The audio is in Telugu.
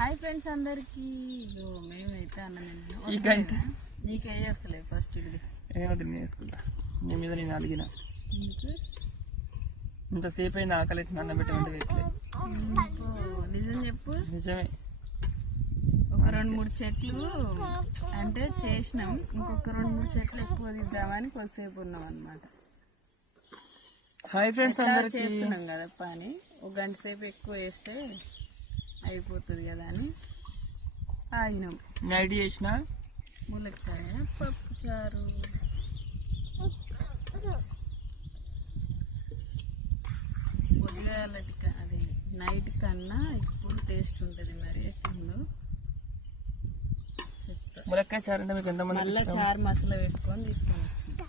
హాయ్ ఫ్రెండ్స్ అందరికి. మేమైతే అన్న నీకే వస్తలేదు ఫస్ట్ ఇది ఏమవుతుంది నేను వేసుకుంటా. నీ మీద నేను అలిగిన ఇంతసేపు అయింది ఆకలి అయితే అన్నం పెట్టమంటే వేయట్లేదు. నిజం చెప్పు. నిజమే. ఒక 2-3 చెట్లు అంటే చేసినాం, ఇంకొక 2-3 చెట్లు ఎక్కువ తీద్దామని కొద్దిసేపు ఉన్నాం అన్నమాట. హాయ్ ఫ్రెండ్స్ అందరికి. చేస్తున్నాం కదా పని, ఒక గంట సేపు ఎక్కువ వేస్తే అయిపోతుంది కదా అని ఆగినాం. నైట్ చేసిన ములక్కాయ పప్పు చారు. ఉదయాలటి అది నైట్ కన్నా ఇప్పుడు టేస్ట్ ఉంటుంది. మరి ఎట్లుందో చెప్తా. ములక్కాయ చారు అంటే మీకు ఎంతమంది? మళ్ళీ చారు మసాలా పెట్టుకొని తీసుకొని వచ్చింది.